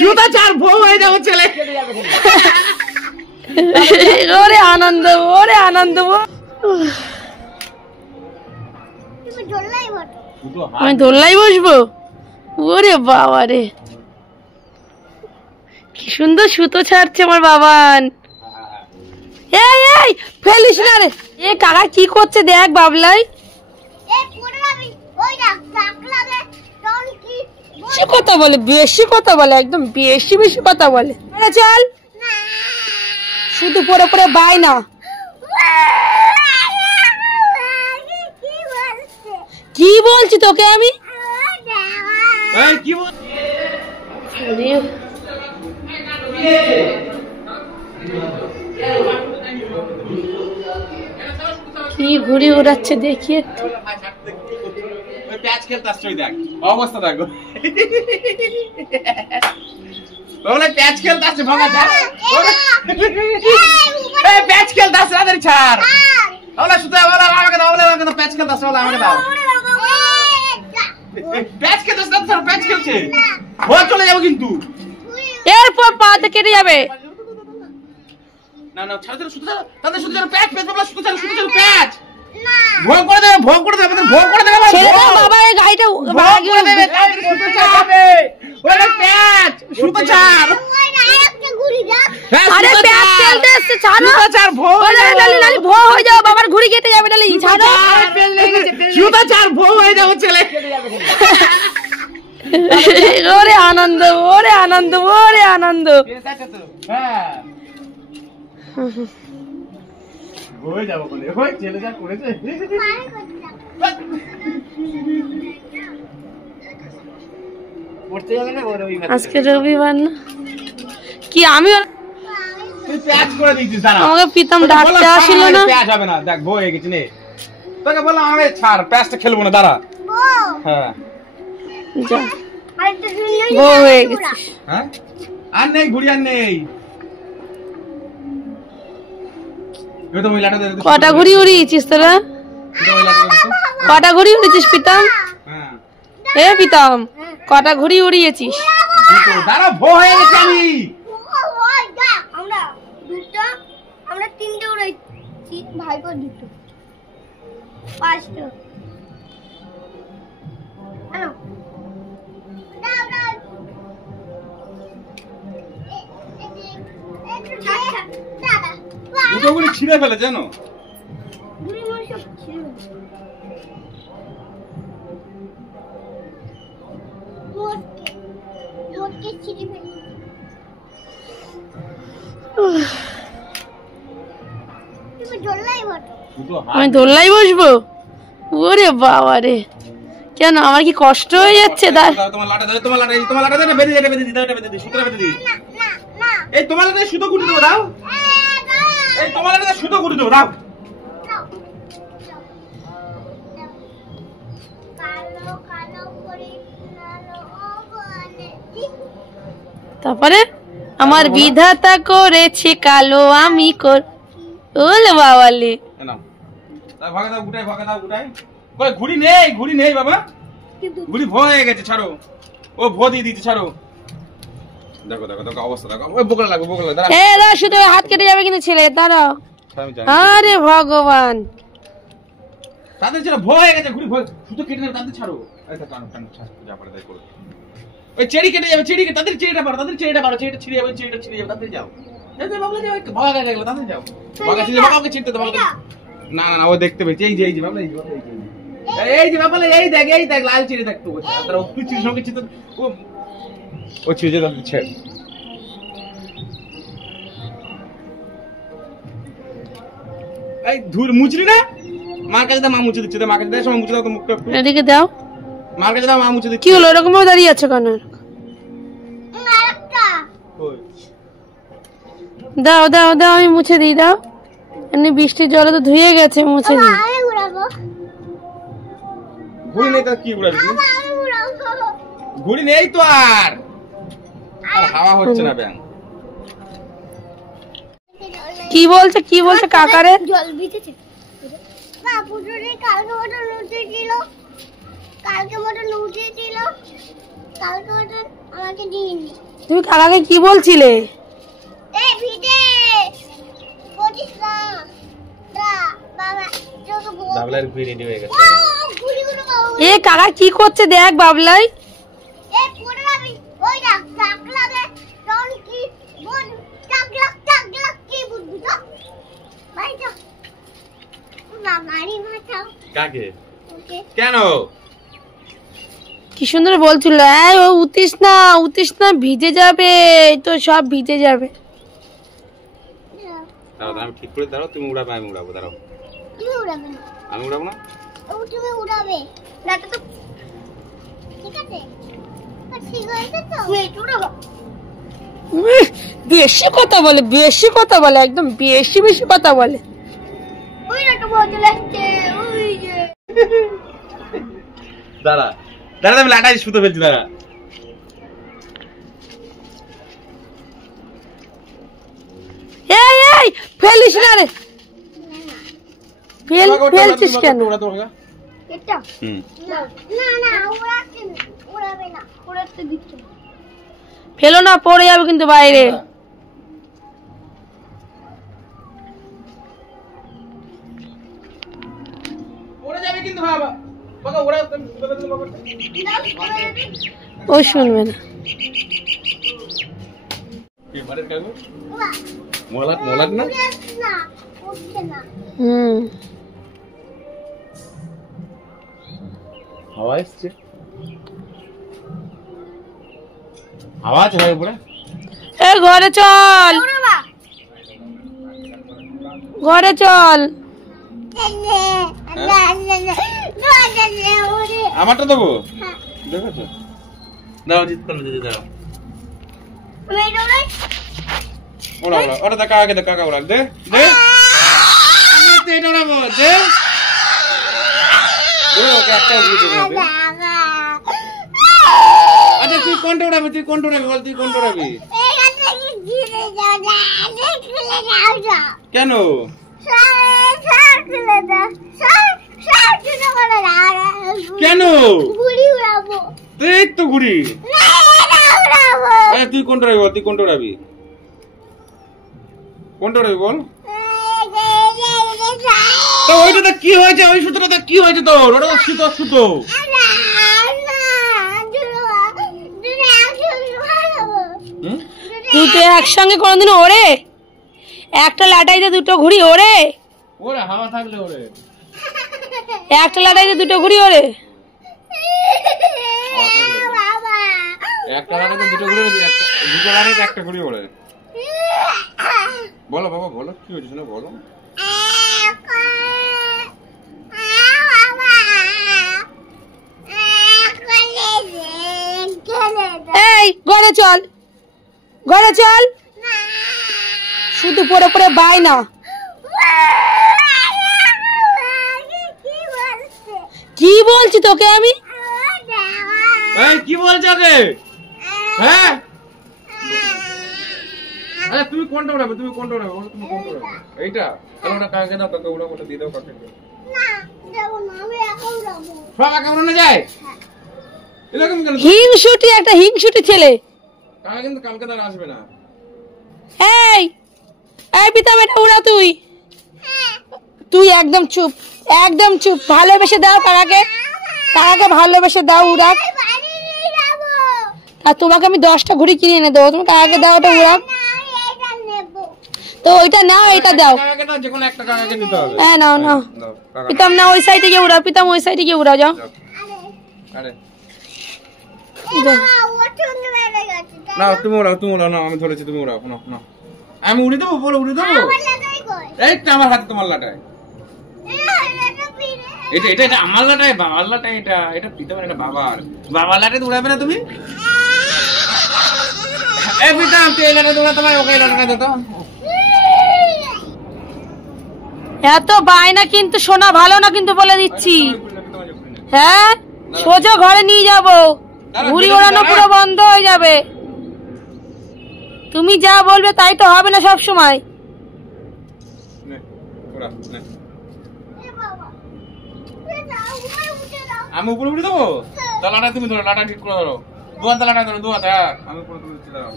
জুতা চার বউ হয়ে যাবো ছেলে। ওরে আনন্দ, ওরে আনন্দ। আমি দোলনায় বসবো? ওরে বাবা রে, কি সুন্দর সুতো ছাড়ছে আমার বাবান। এই এই ফেলিস না রে। এ কাকা কি করছে দেখ বাবলাই। বেশি কথা বলে, বেশি কথা বলে, একদম বেশি বেশি কথা বলে। চল, শুধু পরে পরে বাই না। কি বলছি তোকে আমি? কি ঘুড়ি উড়াচ্ছে দেখি একটু। প্যাচ খেলতে আসছে, দেখ অবস্থা দেখো। প্যাচ খেলতে আসছে, ভাঙা ছাড়। প্যাচ খেলতে আসছে, তাদের ছাড়। শুধু আমাকে দাও, আমাকে দাও, প্যাচ খেলতে আসছে, আমাকে দাও। প্যাচ খেলতে আসছে, প্যাচ খেলছে, ভয় চলে যাবো কিন্তু। এরপর পাতে কেটে যাবে। না না ছাড়, শুধু তাদের শুধু প্যাচ প্যাচ বাবা, শুধু ছাড়, শুধু ছাড় প্যাচ। ভয় করে দেবে, ভয় করে দেবে, আমাদের ভয় করে দেবে বাবা। এই গাড়িটা ভাগি করে দেবে, শুধু ছাড়বে। ওরে প্যাচ, শুধু ছাড়। আরে প্যাচ খেলতে এসে ছাড়ো, শুধু ছাড়, ভয় নালি নালি ভয় হয়ে যাবে, বাবার ঘুড়ি কেটে যাবে। নালি ছাড়ো, শুধু ছাড়, ভয় হয়ে যাবে ছেলে। ওরে আনন্দ, ওরে আনন্দ, ওরে আনন্দ। হ্যাঁ হয়ে যাবো বলে, ওই ছেলে যা করেছে। আজকে রবিবার না কি? আমি প্যাচ করে দিয়েছিস, দাঁড়া। আমাকে প্রীতম ডাকতে আসিল না। প্যাচ হবে না, দেখ বউ হয়ে গেছে নে। তোকে বললাম আমাকে ছাড়, প্যাচটা খেলবো না, দাঁড়া। হ্যাঁ যা, বউ হয়ে গেছে। হ্যাঁ আর নেই ঘুড়ি, আর নেই। কটা ঘুড়ি উড়িয়েছিস তোরা? কটা ঘুড়ি উড়িয়েছিস প্রীতম? এ প্রীতম, কটা ঘুড়ি উড়িয়েছিস? দাঁড়া, ভয় হয়ে গেছে আমি। আমরা তিনটে উড়াইছি, ভাইপো দুটো, পাঁচটা। দুটো গুলি ছিঁড়ে ফেলে জানো। আমি দোলনায় বসবো? ওরে বাবা রে, কেন আমার কি কষ্ট হয়ে যাচ্ছে? তোমার লাটা ধরে, তোমার লাটা, তোমার লাটা ধরে বেঁধে দে, বেঁধে দি, বেঁধে দি, সুতরা বেঁধে দি। এই তোমার লাটা সুতো গুটি দেবো, দাও। এই তোমার লাটা সুতো গুটি দেবো, দাও। তারপরে আমার বিধাতা করেছে কালো, আমি কর। ওলে বাবালে, ভাগা দাও, গুটাই, ভাগা দাও, গুটাই। কই ঘুড়ি নেই, ঘুড়ি নেই বাবা, ঘুড়ি ভয় হয়ে গেছে, ছাড়ো। ও ভয় দিয়ে দিচ্ছে, ছাড়ো। দেখো দেখো দেখো অবস্থা দেখো, ওই বকলা লাগবে, বকলা দাঁড়া। এ দাঁড়া, শুধু হাত কেটে যাবে কিন্তু ছেলে, দাঁড়াও। আরে ভগবান, তাদের ছেলে ভয় হয়ে গেছে, ঘুড়ি ভয়, শুধু কেটে নেবে, তাদের ছাড়ো। এই তো টানো টানো, ছাড়, যা পারে তাই করো। ওই চেড়ি কেটে যাবে, চেড়ি, তাদের চেড়িটা পারো, তাদের চেড়িটা পারো, চেড়িটা ছিঁড়ে যাবে, চেড়িটা ছিঁড়ে যাবে, তাদের যাও। এই যে বাবলা যাও, ভয় হয়ে গেল, তাদের যাও। ভয় ছিল বাবাকে ছিঁড়তে দাও, বাবাকে। না না না, ও দেখতে পেয়েছে, এই যে এই যে বাবলা, এই যে এই যে বাবলা, এই দেখ, এই দেখ লাল চিড়ে দেখ তো। তারা তুই চিড়ি সঙ্গে চিড়তে, ও চিড়ে দাও, ছেড়। এই ধুর মুচলি না, মার কাছে দাও, মা মুছে দিচ্ছে, মার কাছে দাও, সময় মুছে দাও তো মুখটা একটু। এদিকে দাও, মার কাছে দাও, মা মুছে দিচ্ছে। কি হলো এরকম ভাবে দাঁড়িয়ে আছো কেন? দাও দাও দাও, আমি মুছে দিই, দাও। এমনি বৃষ্টির জলে তো ধুয়ে গেছে, মুছে দিই। ঘুড়ি নেই, তার কি উড়াবি? ঘুড়ি নেই তো, আর হাওয়া হচ্ছে না ব্যাং। কি বলছে, কি বলছে কাকারে? জল ভিজেছে বাপুরে, কালকে মটন উঠেছিল, কালকে মটন উঠেছিল, কালকে মটন আমাকে দিইনি। তুমি কাকাকে কি বলছিলে? এই ভিডে পড়িস না দা বাবা যোগ বল বাবলার ঘুরে রেডি হয়ে গেছে। গুলিগুলো বাবা এ কাকা কি করছে দেখ বাবলাই। এই পড়ে যাবি ওই দেখ টাকলাবে তখন কি বল টাকলা কি বুঝবি তো ভাই তো মামারি মাথাও কাকে? ওকে কেন? কি সুন্দর বলছিল, এই ও উঠিস না ভিজে যাবে, এই তো সব ভিজে যাবে। দাঁড়াও, আমি ঠিক করে দাঁড়াও, তুমি উড়াবে আমি উড়াবো, দাঁড়াও। তুমি উড়াবে না আমি উড়াবো না? তুমি উড়াবে না তো ঠিক আছে ঠিক হয়েছে তো তুমি একটু উড়াবো বেশি কথা বলে একদম বেশি কথা বলে। ওই না তো বলতে লাগছে ওই যে দাঁড়া দাঁড়া, আমি লাটাই সুতো ফেলছি, দাঁড়া। এই ফেলিস না রে, ফেলছিস কেন? এটা হুম, না উড়াচ্ছে না উড়াবে না উড়াতে দিচ্ছে না ফেলো না, পড়ে যাবে কিন্তু বাইরে। ওরা যাবে কিন্তু বাবা, বাবা ওরা সুতো ফেলতে বাবা। ও শুনবে না। কি মারের কাগজ? উড়া মোলাট না? উড়াচ্ছে না উঠছে না হাওয়া এসছে, আওয়াজ হয় উপরে। এ ঘরে চল, উড়াবা ঘরে চল। আমারটা দেবো, দেখেছো? দাও জিত করো, দিদি দাও। ওরা ওটা দেখা আগে, কাকা ওরা দে দে, আমি তো এটা ওড়াবো, দে ওকে একটা উড়িয়ে দেবো। আচ্ছা তুই কোনটা উড়াবি, বল, তুই কোনটা উড়াবি? কেন? কেন? এই তো ঘুরি। তুই কোনটা উড়াবি বল, কোনটা উড়াবি বল। তো ওইটা কি হয়েছে, ওই সুতোটা কি হয়েছে তোর? ওটা তো সুতো। দুটো একসঙ্গে কোনোদিন ওরে? একটা লাটাইতে দুটো ঘুড়ি ওরে? ওরে হাওয়া থাকলে ওরে। একটা লাটাইতে দুটো ঘুড়ি ওরে? একটা লাটাইতে দুটো ঘুড়ি ওরে, দুটো লাটাইতে একটা ঘুড়ি ওরে। বলো বাবা, বলো কি হয়েছে শোনো, বলো। এই ঘরে চল, শুধু পরে বাই না। কি বলছি তোকে আমি? এই কি বলছো ওকে? হ্যাঁ আরে তুমি কোনটা উড়াবে, বলো, তুমি কোনটা উড়াবে? এইটা? তাহলে ওটা কাকে দাও, কাকে উড়াবো, ওটা দিয়ে দাও কাকে। সব একা উড়ানো যায়? এরকম কেন? একটা হিংসুটি ছেলে। কাকা কিন্তু কালকে তার আসবে না। এই পিতাম, এটা উড়া তুই একদম চুপ, ভালোবেসে দাও কাকাকে ভালোবেসে দাও উড়াক। আর তোমাকে আমি 10টা ঘুড়ি কিনে এনে দেবো, তুমি কাকাকে দাও, ওটা উড়াক। তো ওইটা নাও, এটা দাও। কাকাকে দাও, যে কোনো একটা কাকাকে দিতে হবে। হ্যাঁ নাও দাও, কাকা। পিতাম না ওই সাইডে গিয়ে উড়াও, যাও। আরে যাও। না তুমি উড়াও, না আমি ধরেছি, তুমি উড়াও না। আমি উড়ে দেবো, বলো উড়ে দেবো। এই তো আমার হাতে তোমার লাটাই, এটা আমার লাটাই, বাবার লাটাই, এটা পিতামের, এটা বাবার লাটাই উড়াবে না তুমি? এই পিতাম তুই এই লাটাই উড়াতে পারো, ওকে লাটাই দে তো। এত বায়না কিন্তু শোনা ভালো না কিন্তু, বলে দিচ্ছি। হ্যাঁ সোজা ঘরে নিয়ে যাবো, ঘুড়ি ওড়ানো পুরো বন্ধ হয়ে যাবে। তুমি যা বলবে তাই তো হবে না সব সময়। আমি উপরে উঠে দেবো, লাটা তুমি ধরো, লাটা ঠিক করে ধরো। দুয়ান তালা ধরো দুয়াত, হ্যাঁ আমি পুরো তুলে দিচ্ছি, দাঁড়াও।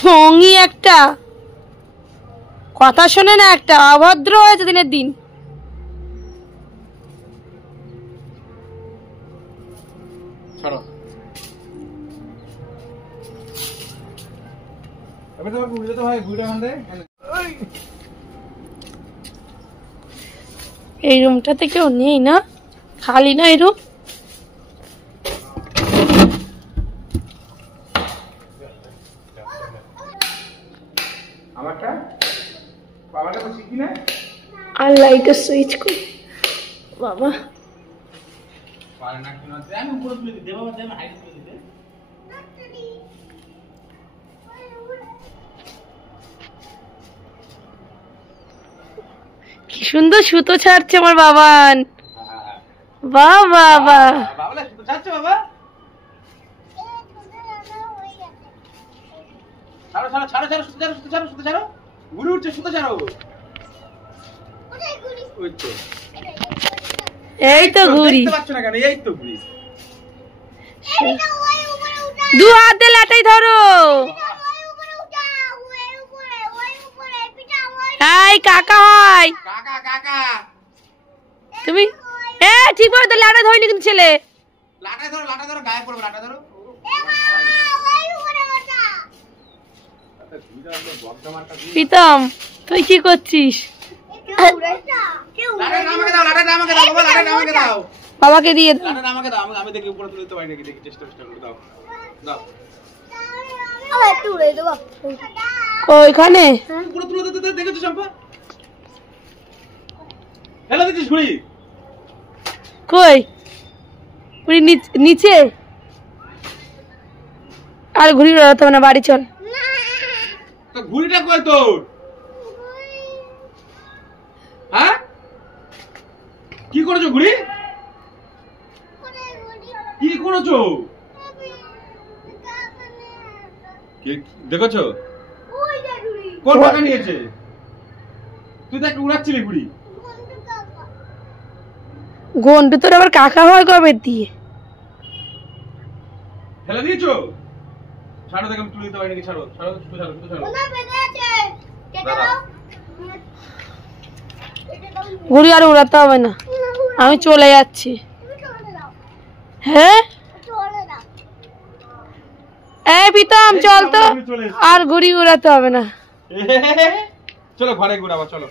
ঢঙি একটা, কথা শোনে না, একটা অভদ্র হয়েছে দিনের দিন। ছাড়ো এবার তোমার ঘুরে যেতে হয়, ঘুরে আনতে। এই রুমটাতে কেউ নেই না, খালি না এই রুম। আমারটা বাবাটা তো শিখি না। আর লাইটের সুইচ করি বাবা। পারে না কেন, আমি উপরে তুলে দিতে বাবা, আমি হাইট তুলে দিতে। কি সুন্দর সুতো ছাড়ছে আমার বাবান। বাহ বাহ বাহ, বাবলা সুতো ছাড়ছো বাবা? ছাড়ো ছাড়ো ছাড়ো ছাড়ো, সুতো ছাড়ো, সুতো ছাড়ো, সুতো ছাড়ো, ঘুরে উঠছে, সুতো ছাড়ো। ওই তো, এই তো ঘুড়ি, দেখতে পাচ্ছ না কেন? এই তো ঘুড়ি। দু হাতে লাটাই ধরো। এই কাকা হয় কাকা কাকা, তুমি? এ ঠিক ভাবে তো লাটা ধরিনি কিন্তু ছেলে। লাটা ধরো, গায়ে পড়বে, লাটা ধরো। প্রীতম তুই কি করছিস? লাটাটা আমাকে দাও, লাটাটা আমাকে দাও বাবা, লাটাটা আমাকে দাও, বাবাকে দিয়ে দাও। লাটাটা আমাকে দাও। আমি দেখি উপরে তুলে দিতে পারি নাকি, দেখি চেষ্টা করে দাও, দাও। ওইখানে উপরে তুলে দিতে দেখেছো চম্পা? হেলো দিচ্ছিস ঘুড়ি? কই ঘুড়ি নিচে? আর ঘুড়ি উড়াতে হবে না, বাড়ি চল। তো ঘুড়িটা কই তোর? হ্যাঁ কি করেছো ঘুড়ি? কি করেছো? দেখেছো কোন টাকা নিয়েছে? তুই তো একটা উড়াচ্ছিলি ঘুড়ি। গন্ডু তোর আবার কাকা হয় কবে দিয়ে? ফেলে দিয়েছো? ছাড়ো, দেখে আমি তুলে দিতে পারি নাকি। ছাড়ো ছাড়ো, সুতো ছাড়ো, সুতো ছাড়ো। ঘুড়ি আর উড়াতে হবে না, আমি চলে যাচ্ছি। হ্যাঁ এই প্রীতম চল তো, আর ঘুড়ি উড়াতে হবে না। চলো ঘরে ঘুরাবো, চলো।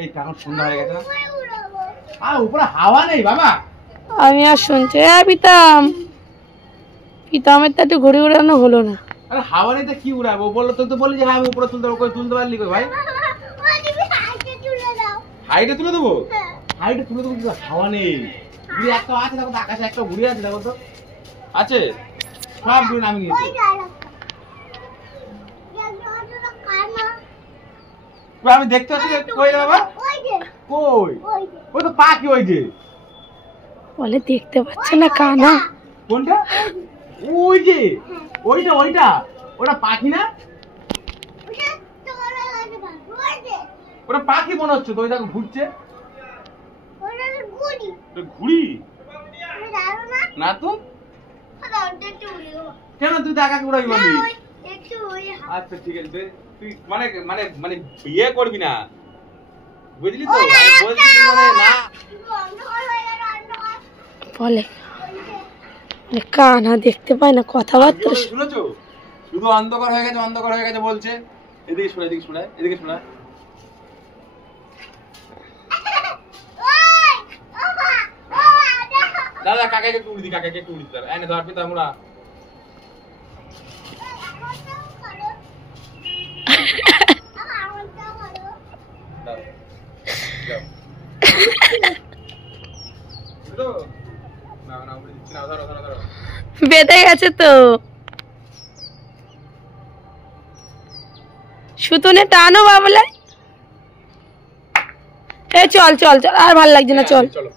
এই কারণ সন্ধ্যা হয়ে গেছে না, আর উপরে হাওয়া নেই বাবা। আমি আর শুনছি প্রীতম, প্রীতমের তো একটু ঘুড়ি উড়ানো হলো না। আরে হাওয়া নেই তো কি উড়াবো? বললো তুই তো বললি যে হ্যাঁ আমি উপরে তুলতে পারবো, কই তুলতে পারলি কই ভাই? হাইটে তুলে দেবো, হাইটে তুলে দেবো, কিন্তু হাওয়া নেই। ঘুড়ি একটা আছে দেখো তো, আকাশে একটা ঘুড়ি আছে দেখো তো, আছে সব ঘুড়ি নামিয়ে নিয়েছে। আমি দেখতে পাচ্ছি, কই রে বাবা? কই? ওই তো পাখি, ওই যে বলে দেখতে পাচ্ছে না কানা। কোনটা? ওই যে ওইটা ওইটা, ওটা পাখি না? ওটা পাখি মনে হচ্ছে তো, ওই দেখো ঘুরছে। ঘুড়ি না তো, কেন তুই তো একা উড়াবি বললি? আচ্ছা ঠিক আছে, তুই মানে মানে মানে বিয়ে করবি না, বুঝলি তো? বলছি মানে না, বলে কানা দেখতে পায় না, কথাবার্তা। শুনেছো? শুধু অন্ধকার হয়ে গেছে, অন্ধকার হয়ে গেছে বলছে। এদিকে শোনা, এদিকে শোনা, এদিকে শোনা। দাদা কাকাকে একটু উড়ি দি, কাকাকে একটু উড়ি দি, এনে ধর পিতা মুড়া। বেঁধে গেছে তো, সুতনে টানো বাবলা। এ চল চল চল, আর ভাল লাগছে না, চল। চলো।